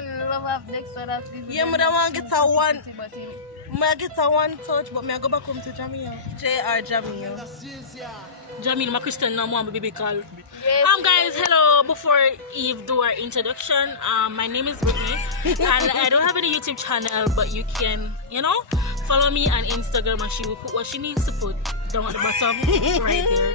man love have next one that's yeah, I don't want to get a one. I get a one touch, but I go back home to Jamil. J or Jamil. Jamil, my Christian no more baby call. Yes, Guys, hello. Before Eve do our introduction, my name is Brittany, and I don't have any YouTube channel, but you can, follow me on Instagram, and she will put what she needs to put down at the bottom right there.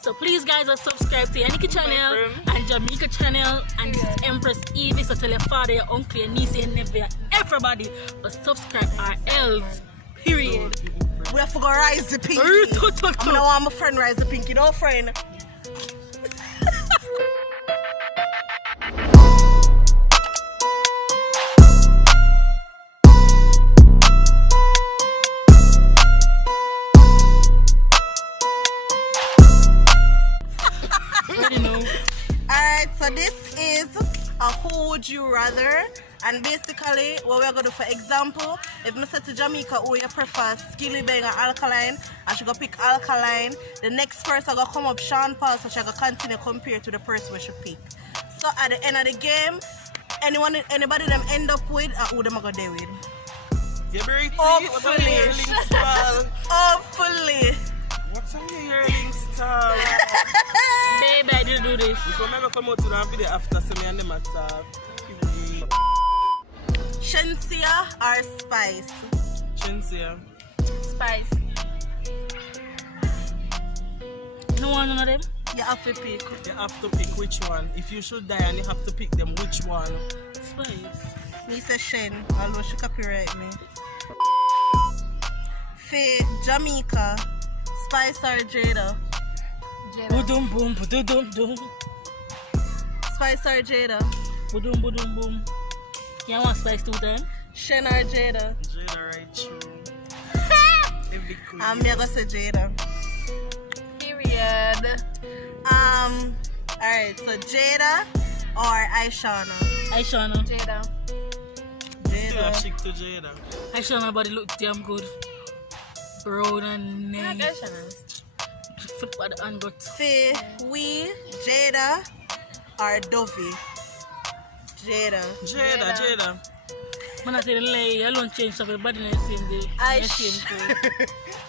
So please, guys, subscribe to Ieki channel and Jamaica channel, and this is Empress Evie. So tell your father, your uncle, your niece, your nephew, everybody, but subscribe our elves. Period. We have to go rise the pinky. I'm gonna want my friend rise the pinky, no friend. Alright, so this is a who would you rather, and basically what we're going to do, for example, if I say to Jamaica, who you prefer, Skilly Bang or Alkaline, I should go pick Alkaline. The next person going to come up, Sean Paul, so she going to continue compare to the person we should pick. So at the end of the game, anybody them end up with, who them going to deal with? Hopefully. Hopefully. What's on your earrings, style? Baby, I didn't do this. If I never come out to the video after, send me and them at Shensia or Spice? Shensia. Spice. No one of them? You have to pick. You have to pick which one. If you should die and you have to pick them, which one? Spice. Me say Shen, although she copyright me. For Jamaica, Spice or Jada? Boom, boom, boom, boom, boom. Spice or Jada? Boom, boom, boom. You want Spice too, then? Shen or Jada? Jada, right, true. Every queen. I'm gonna say Jada. Period. Alright, so Jada or Aishana? Aishana. Jada. Still a Jada. chick to Jada. Aishana body look damn good. Brown and nice. Foot by the ungot. For we, Jada or Dovey? Jada. Jada. Man, I tell you, you alone change up your body in the same day. Aishana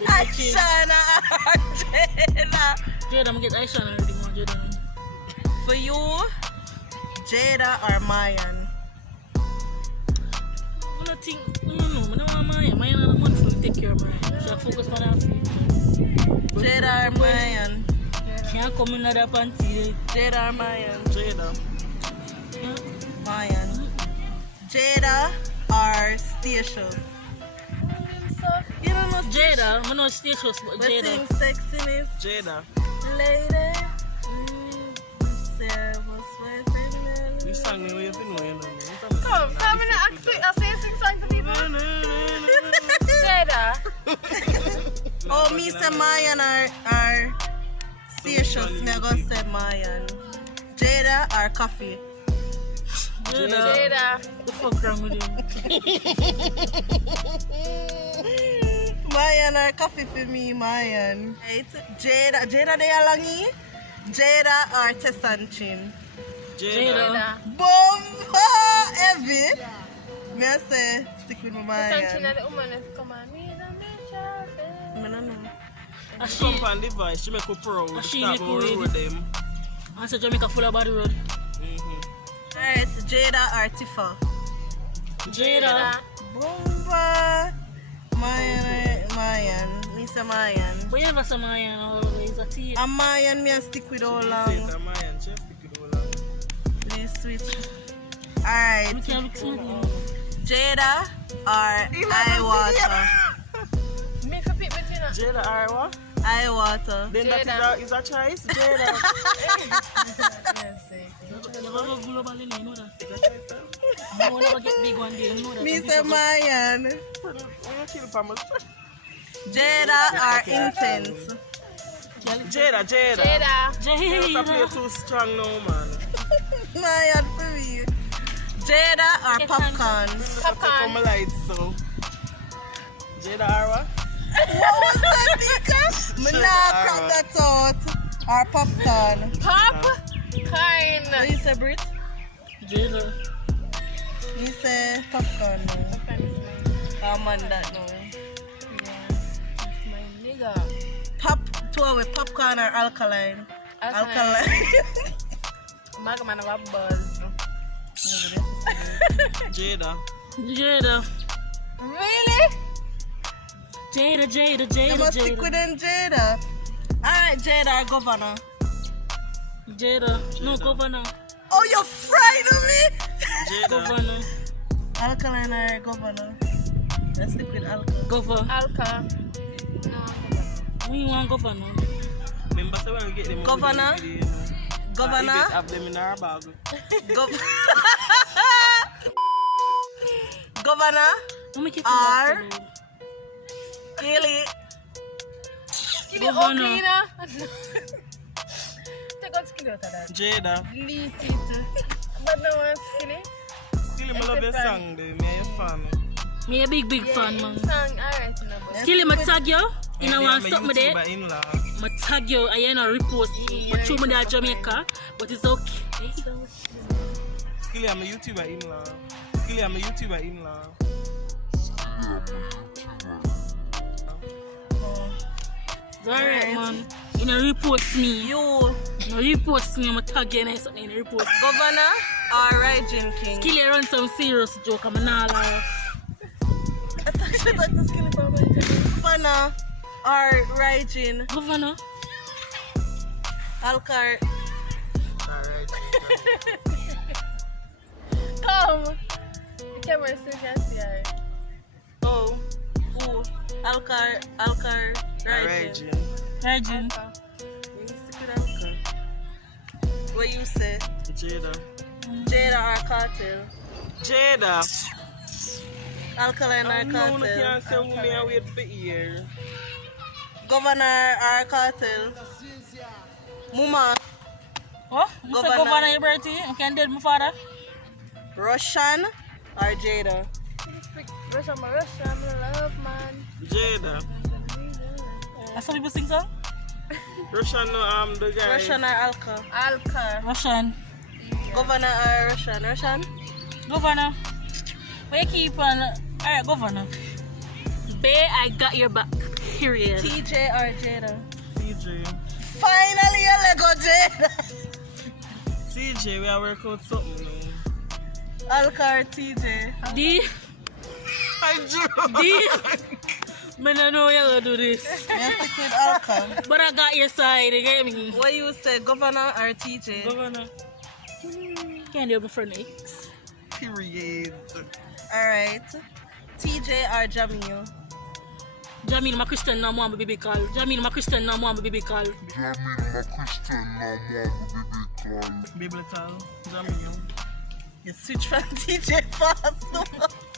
or Jada? Jada, I'm get Aishana already, man. Jada. For you, Jada or Mayan? I don't think, no, I don't want Maya. Maya not the money for to take care of Maya. She have focus on her feet. Jada or Mayan? Can't come in that panty. Jada or Mayan? Jada. Yeah. Mayan. Jada or Stacia? You don't know Jada, I know Stacious, but But Jada. sing sexiness, Jada. lady. Sarah was You sang me where you've been wearing. Come in and say sing song to people. Jada. Oh, me say Mayan or Stacia. Me go say Mayan. Jada or Coffee? Jada. The fuck wrong with him? Mayan or Coffee for me, Mayan. Right. Jada de Alangi. Jada or Tessanchin? Jada. Bomba heavy. Me I say stick with my Mayan. Sanchina the woman is come on. Me don't make sure. I don't know. And she, Come on the voice, she make a proud. she Stop make over good. with them. and so Jamaica full of body road. Alright, Jada or Tifa? Jada. Bomba. Mayan. Me say Mayan. But you never say Mayan always. A tea. And Mayan me I stick with all Say long. that Mayan, she has to pick it all out. Please switch. Alright. We can mix with you. Jada or Iwater? Me for pick between us. Jada Arwa? Iwater. Then Jada. that is a choice, Jada. You have a global in you know that. You will never get big one day, you know that. Me say Mayan. Kill Pamela. Jada or Intense? Jada. Jada. Jada play too strong now, man. Mayan for me. Jada or Popcorn? Popcorn. Come light, so. Jada Arwa? What was that, Nika? Me nah crop that out. Or Popcorn? Pop. Kind. What you say, Brit? Jada. Me say popcorn now. Man, that no. My nigga. Popcorn or alkaline? Alkaline. Man have a buzz. Jada. Jada. Really? Jada. You must stick with them Jada. Alright, Jada or governor? Jada. No, governor. Oh, you're frightened me? Jada. Governor. Alkaline or governor? Let's stick with alkaline. Governor. Alka. No. We want governor. Remember, so when we get them Governor? Governor? I have them in our bag. Governor Don't make it or feel Skilly? Skinny Governor. cleaner. Take out skinny out of that. Jada. Delete it. But no one skinny. Still, I love your song, though. Me a fan. Me a big fan, man. Song, alright, no, but Skilly, me tag you. You know want stop me there. in-law. Me tag you. I ain't a repost. But show me that Jamaica. But it's okay. Skilly, I'm a YouTuber in-law. Skilly, I'm a YouTuber in-law. It's alright, man. You know repost me. You, No repost me. I'm tag you and something in repost. governor or Raging King? Skilly run some serious joke. I'm not laugh. I thought she like the Skilly Papa. Governor or Raging? Governor. Alcar. Alright. come. The camera still can see her. Oh. Ooh. Alcar. Raging. Virgin. You stick with Alcar. What you say? Jada. Jada or Cartel? Jada. Alkaline or No, Cartel? no can't say who me and wait for years. Governor or Cartel? Muma. Oh, you say Governor. governor your birthday? I can dead my father. Russian or Jada? Russian, my love, man. Jada. That's how people sing song? Russian, no, the guy. Russian or Alka? Alka. Russian. Governor or Russian? Russian? Governor. Where you keep on? Alright, governor. Bae, I got your back. Period. TJ or Jada? CJ. Finally, you let go Jada. CJ, we are working out something now. Alka or TJ? D. I drew. D. Man, I know you're gonna do this. You stick with Alka. But I got your side, you get me? What you say, Governor or TJ? Governor. Can't do my friend X. Period. Alright. TJ or Jamil? Jamil, my Christian, no more, baby call. Jamil, my Christian, no more, baby call. Biblical. Jamil. You switch from TJ fast.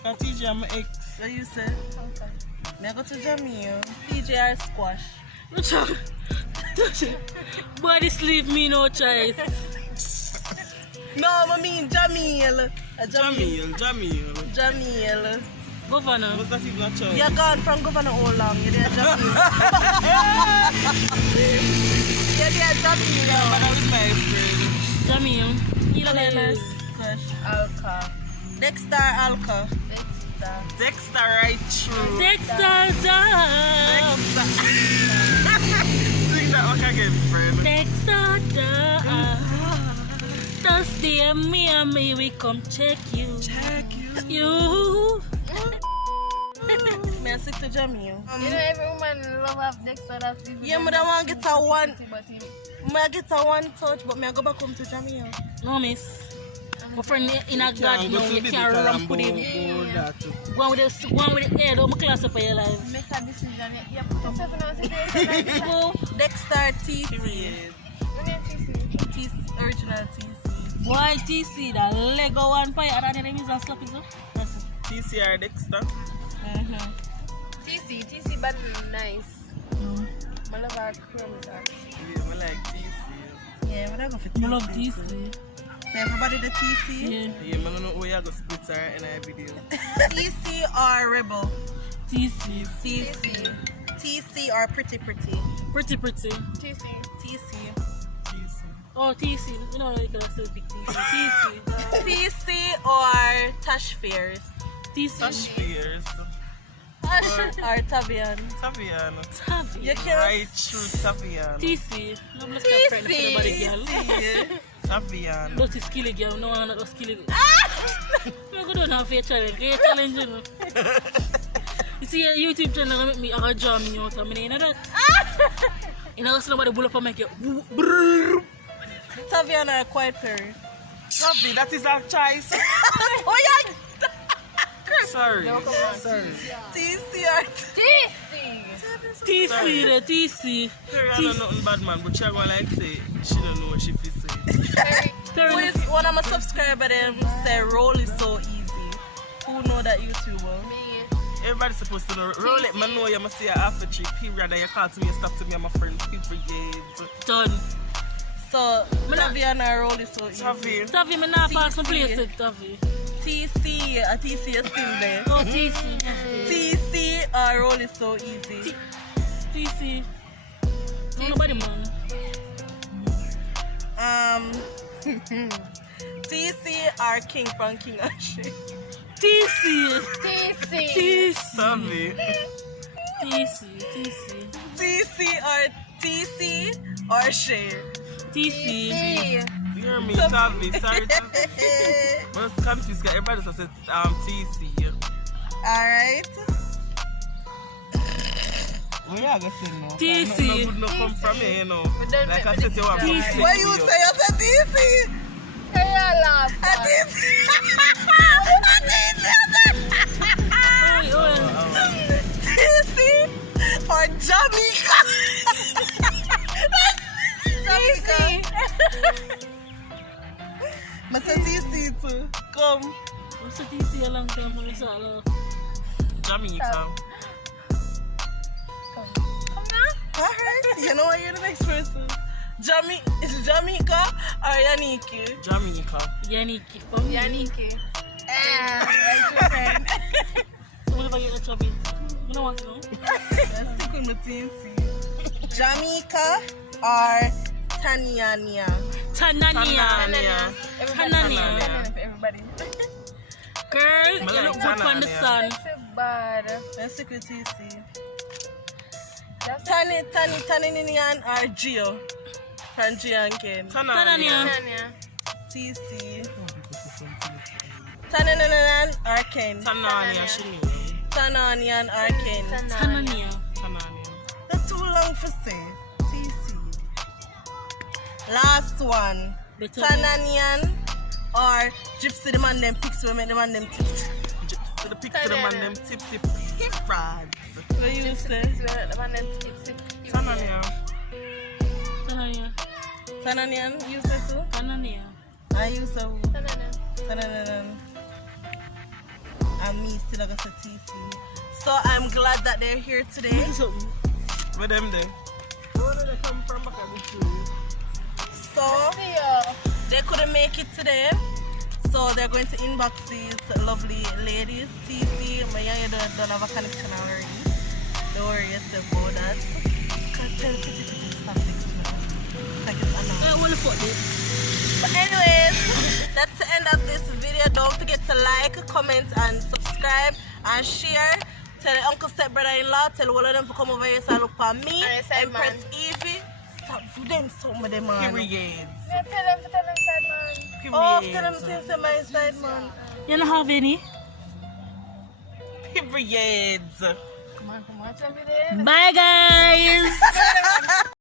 TJ, I'm an ex. What you say? Me go to Jamil. TJ or Squash? Body sleep me no choice. No, I mean Jamil. Jamil. Governor. What's that even a choice? You're gone from Governor all long. You're there Jamil. You're there Jamil. But I'm with my friend. Jamil. You look like Leonard this. Squash. Alka. Dexter Alka. Dexter right through. Dexter Dub. Sing that one again, friend. Dexter Dub. Thursday and me, we come check you. You. May I sit to Jamil? You know every woman love have Dexter that is. Yeah, but I want to get a one. But he, I get a one touch, but I go back home to Jamil. No, miss. My friend in a God now, you can't run with him. Go on with the head of my class up in your life. make a decision. You put yourself in a situation like that. Go. Dexter TC. Period. Original TC. Boy, TC, the Lego one pie, and then they use and slap it up. That's it. TCR Dexter. TC, but nice. I love our crumbs. Yeah, I like TC. Yeah, but I go for TC. I love TC. So everybody the TC? Yeah. Yeah, I don't know who you go split her in a video. TC or Rebel? TC. TC or Pretty. Pretty. TC. Oh, TC. You know, you can still pick TC. TC. TC or Tash Fierce. Tash Fierce. Or Tavian. Tavian. You can't. Right through Tavian. TC. I'm not pregnant for nobody, girl. Tavian. Dirty skilly girl. No one not skilly girl. I'm going to do a fair challenge. Great challenge, you know. You see a YouTube channel make me a jam in your time. You know that? You know somebody bull up and make you Tavian or Quiet Perry? Tavi, that is our choice. Oh yeah. Sorry. TC or TC, the TC. Perry, I don't know nothing bad man, but she going like say she don't know what she feel say. Who is one of my subscribers them say roll is so easy. Who know that YouTuber? Me. Everybody's supposed to know. Roll it, man know you must say after 3 period and you call to me and stop to me and my friend people years. Done. So Tavian or roll is so easy. Tavi, me not pass my place with Tavi. TC, a TC is still there. Oh, TC. TC or roll is so easy. TC. No, nobody man. TC or King from King and Shay. TC. TC. Tavi. TC or Shay. TC. You hear me, Tavi? Sorry, Tavi. Most confused because everybody just said TC. Alright. Where you gonna say no? TC. No good no come from me, you know. Like I said, you want to TC. What you say? You said TC. Hey, I laugh. A TC. TC or Jamaica. I said TC too. Come. What's the TC a long time for this all? Jamaica. Alright. You know what? You're the next person. Is Jamaica or Yaniki? Jamaica. Yaniki. Yaniki. So what if I get a chubby? You don't want to know? Let's stick with my TNC. Jamaica or Tanzania? Tanzania. Tanzania. For everybody. Girl, you look good on the sun. That's bad. Let's stick with TC. Tanzanian or Gio? From Gio and Ken. Tanzania. Tanzania. TC. Tanzanian or Ken? Tanzania, she knew. Tanzanian or Ken? Tanzania. Tanzania. That's too long for say. TC. Last one. Tanzanian or Gypsy the man them pics will make the man them tips. So the pics of the man them tipsy rods. What you say? Tanzania. Tanzania. Tanzanian, you say too? Tanzania. I use a Tanzanian. And me still gonna say TC. So I'm glad that they're here today. Where them there? Where did they come from back at the tree? So they couldn't make it today. So they're going to inbox these lovely ladies. TC, Myeika don't have a connection already. Don't worry yourself about that. Tell Kitty to stop texting me. It's like it's annoying. I want to fuck this. But anyways, that's the end of this video. Don't forget to like, comment, and subscribe and share. Tell the uncle, step brother-in-law, tell all of them to come over here so look for me. And press Evie. Stop doing something with them, man. Periods. Tell them side, man. Oh, tell them things on my side, man. You don't have any? Periods. Come on, tell me this. Bye, guys.